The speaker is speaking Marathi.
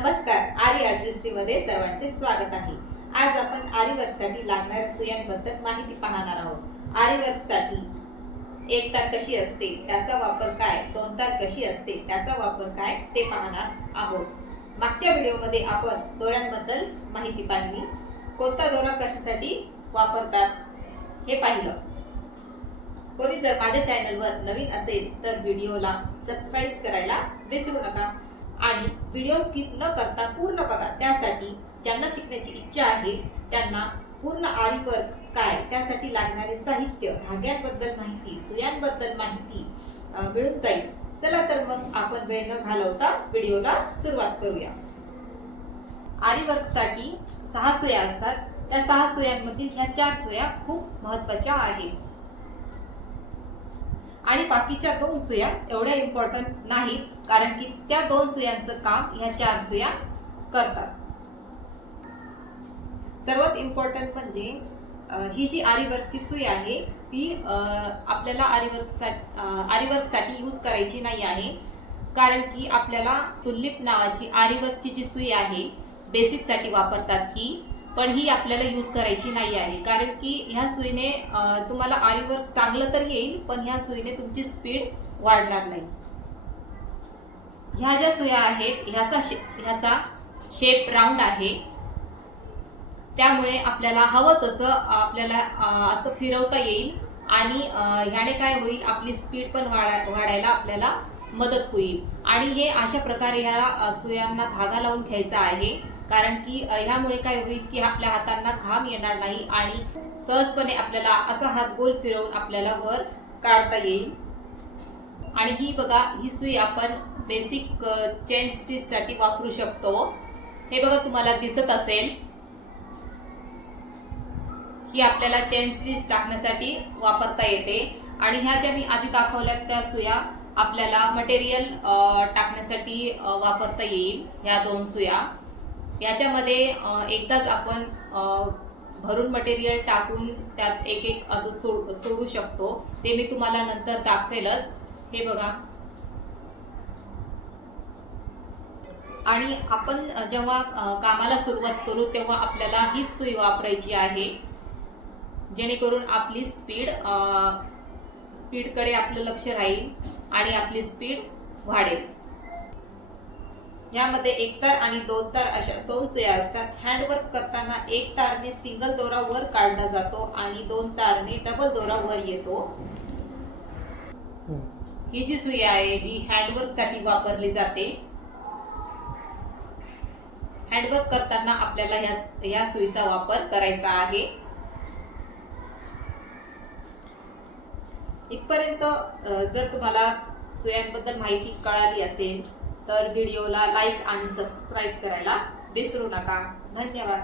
नमस्कार, आरी आर्टिस्ट्रीमध्ये सर्वांचे स्वागत आहे। आज आपण आरी वर्कसाठी लागणाऱ्या सुयांबद्दल माहिती पाहणार आहोत। आरी वर्कसाठी एक तार कशी असते, त्याचा वापर काय, दोन तार कशी असते, त्याचा वापर काय ते पाहणार आहोत। मागच्या व्हिडिओमध्ये आपण दोऱ्यांबद्दल माहिती पाहिली, कोणता दोरा कशासाठी वापरतात हे पाहिलं। कोणी जर माझ्या चॅनलवर नवीन असेल तर व्हिडिओला सबस्क्राइब करायला विसरू नका आणि व्हिडिओ स्किप न करता पूर्ण बघा। त्यासाठी ज्यांना शिकण्याची इच्छा आहे त्यांना पूर्ण आरी वर्क काय, त्यासाठी लागणारे साहित्य, धाग्यांबद्दल माहिती, सुयांबद्दल माहिती मिळून जाईल। चला तर मग आपण वेळ न घालवता व्हिडिओला सुरुवात करूया। आरी वर्कसाठी 6 सुया असतात। त्या 6 सुयांमधील ह्या 4 सुया खूप महत्त्वाच्या आहेत आणि बाकीच्या 2 सुया एवढ्या इम्पॉर्टंट नाही, कारण की त्या 2 सुयांचं काम ह्या 4 सुया करतात। सर्वात इम्पॉर्टंट म्हणजे ही जी आरी वर्कची सुई आहे ती आपल्याला आरी वर्कसाठी यूज करायची नाही आहे, कारण की आपल्याला तुलिप नावाची आरी वर्कची जी सुई आहे बेसिकसाठी वापरतात ही, पण ही आपल्याला यूज करायची नाही आहे, कारण की ह्या सुईने तुम्हाला आरी वर्क चांगलं तर येईल, पण ह्या सुईने तुमची स्पीड वाढणार नाही। ह्या ज्या सुया आहेत ह्याचा शेप राऊंड आहे, त्यामुळे आपल्याला हवं तसं आपल्याला असं फिरवता येईल आणि ह्याने काय होईल, आपली स्पीड पण वाढायला आपल्याला मदत होईल। आणि हे अशा प्रकारे ह्या सुयांना धागा लावून घ्यायचा आहे, कारण की ह्यामुळे काय होईल की आपल्या हातांना घाम येणार नाही आणि सहजपणे आपल्याला असा हात गोल फिरवून आपल्याला वर काढता येईल। आणि ही बघा, ही सुई आपण बेसिक चेन स्टिच साठी वापरू शकतो। हे बघा, तुम्हाला दिसत असेल, ही आपल्याला चेन स्टिच टाकण्यासाठी वापरता येते। आणि ह्या ज्या मी आधी दाखवल्यात त्या सुया आपल्याला मटेरियल टाकण्यासाठी वापरता येईल। ह्या 2 सुया याच्यामध्ये एकदाच आपण भरून मटेरियल टाकून त्यात एक असं सोडू शकतो, ते मी तुम्हाला नंतर दाखवेलच। हे बघा, आणि आपण जेव्हा कामाला सुरुवात करू तेव्हा आपल्याला हीच सुई वापरायची आहे, जेणेकरून आपली स्पीडकडे आपलं लक्ष राहील आणि आपली स्पीड वाढेल। यामध्ये एक तार आणि 2 तार अशा 2 सुया असतात। हँडवर्क करताना एक तारने सिंगल दोरा वर काढला जातो आणि 2 तारने डबल दोरा वर येतो। ही जी सुई आहे ही हँडवर्क साठी वापरली जाते। हँडवर्क करताना आपल्याला ह्या सुईचा वापर करायचा आहे। इथपर्यंत जर तुम्हाला सुयांबद्दल माहिती कळाली असेल तर व्हिडिओला लाईक आणि सबस्क्राइब करायला विसरू नका। धन्यवाद।